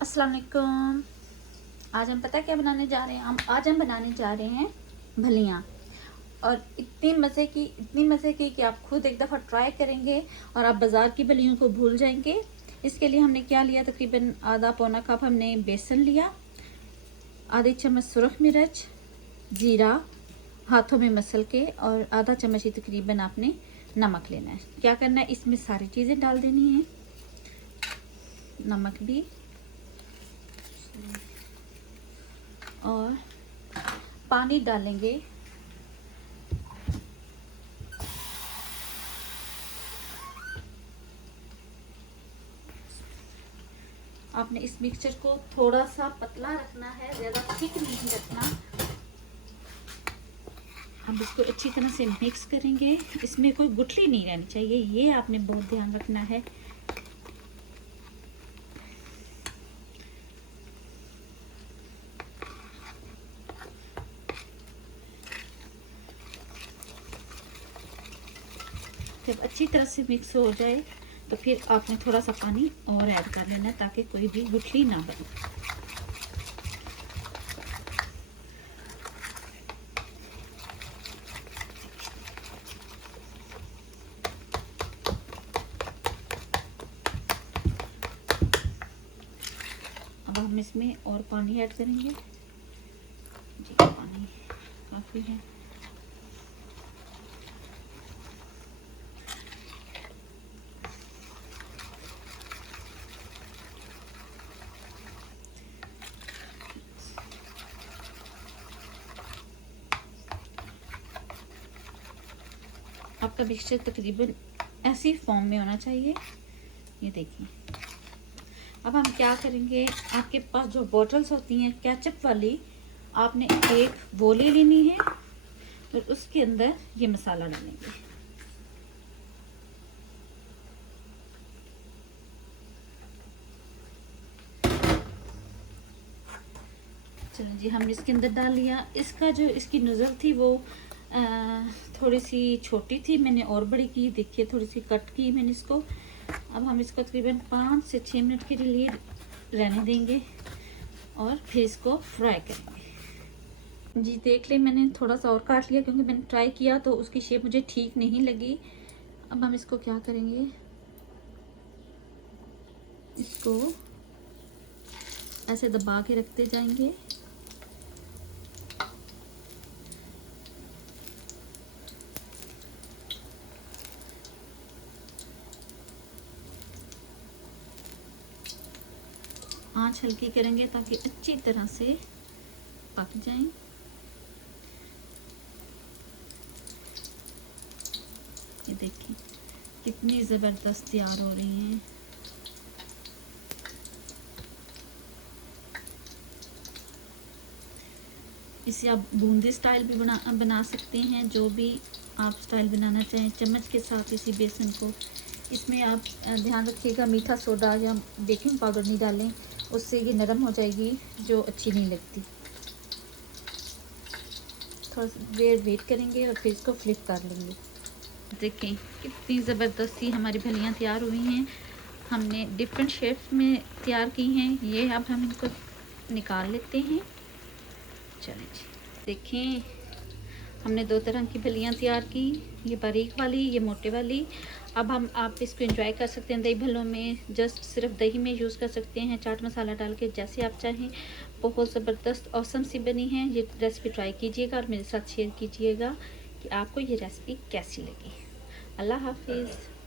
अस्सलाम वालेकुम। आज हम पता क्या बनाने जा रहे हैं? आज हम बनाने जा रहे हैं भलियाँ। और इतनी मज़े की कि आप खुद एक दफ़ा ट्राई करेंगे और आप बाज़ार की भलियों को भूल जाएंगे। इसके लिए हमने क्या लिया, तकरीबन आधा पौना कप हमने बेसन लिया, आधी चम्मच सुरख मिर्च, जीरा हाथों में मसल के, और आधा चम्मच ही तकरीबन आपने नमक लेना है। क्या करना है, इसमें सारी चीज़ें डाल देनी है, नमक भी, और पानी डालेंगे। आपने इस मिक्सचर को थोड़ा सा पतला रखना है, ज़्यादा थिक नहीं रखना। अब इसको अच्छी तरह से मिक्स करेंगे। इसमें कोई गुठली नहीं रहनी चाहिए, ये आपने बहुत ध्यान रखना है। जब अच्छी तरह से मिक्स हो जाए तो फिर आपने थोड़ा सा पानी और ऐड कर लेना है, ताकि कोई भी गुठली ना बने। अब हम इसमें और पानी ऐड करेंगे। जी, पानी काफ़ी है। आपका मिक्सचर तकरीबन ऐसी फॉर्म में होना चाहिए, ये देखिए। अब हम क्या करेंगे, आपके पास जो बॉटल्स होती हैं केचप वाली, आपने एक वो ले लेनी है और उसके अंदर ये मसाला डालेंगे। चलो जी, हम इसके अंदर डाल लिया। इसका जो इसकी नज़र थी वो थोड़ी सी छोटी थी, मैंने और बड़ी की। देखिए, थोड़ी सी कट की मैंने इसको। अब हम इसको तकरीबन 5 से 6 मिनट के लिए रहने देंगे और फिर इसको फ्राई करेंगे। जी देख ले, मैंने थोड़ा सा और काट लिया क्योंकि मैंने ट्राई किया तो उसकी शेप मुझे ठीक नहीं लगी। अब हम इसको क्या करेंगे, इसको ऐसे दबा के रखते जाएंगे। आंच हल्की करेंगे ताकि अच्छी तरह से पक जाएं। ये देखिए कितनी ज़बरदस्त तैयार हो रही हैं। इसे आप बूंदी स्टाइल भी बना सकते हैं, जो भी आप स्टाइल बनाना चाहें। चम्मच के साथ इसी बेसन को, इसमें आप ध्यान रखिएगा मीठा सोडा या बेकिंग पाउडर नहीं डालें, उससे ये नरम हो जाएगी जो अच्छी नहीं लगती। थोड़ा सा देर वेट करेंगे और फिर इसको फ्लिप कर लेंगे। देखें कितनी ज़बरदस्ती हमारी भलियाँ तैयार हुई हैं। हमने डिफरेंट शेप्स में तैयार की हैं। ये अब हम इनको निकाल लेते हैं। चलें जी, देखें हमने 2 तरह की भलियाँ तैयार की, ये बारीक वाली, ये मोटे वाली। अब आप इसको एंजॉय कर सकते हैं दही भल्लों में। जस्ट सिर्फ दही में यूज़ कर सकते हैं, चाट मसाला डाल के, जैसे आप चाहें। बहुत ज़बरदस्त ऑसम सी बनी है। ये रेसिपी ट्राई कीजिएगा और मेरे साथ शेयर कीजिएगा कि आपको ये रेसिपी कैसी लगी। अल्लाह हाफिज़।